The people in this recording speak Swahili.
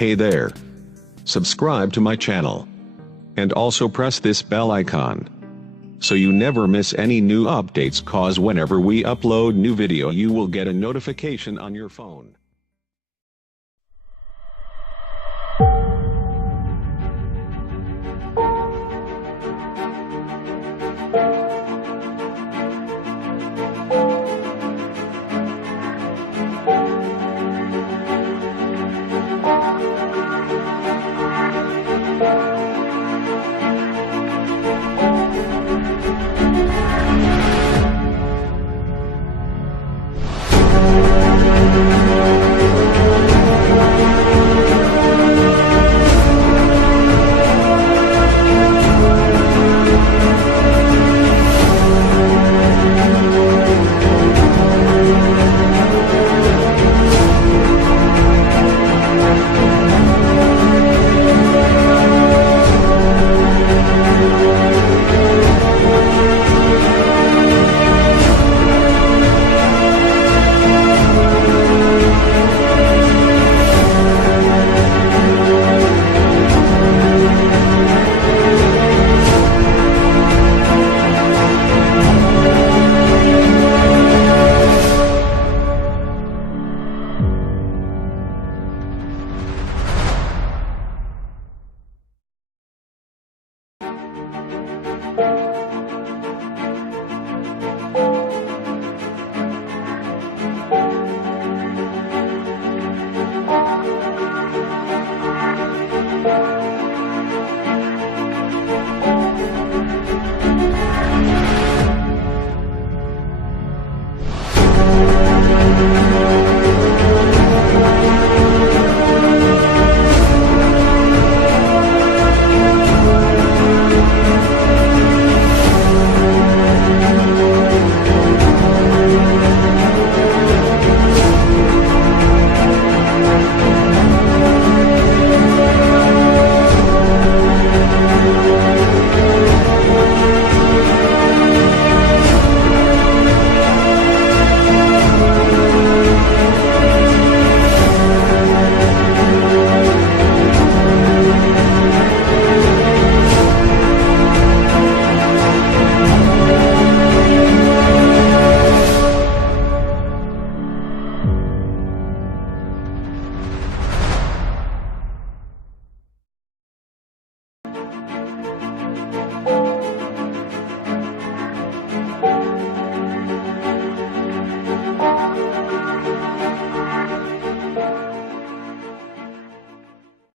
Hey there. Subscribe to my channel. And also press this bell icon, so you never miss any new updates, cause whenever we upload new video you will get a notification on your phone.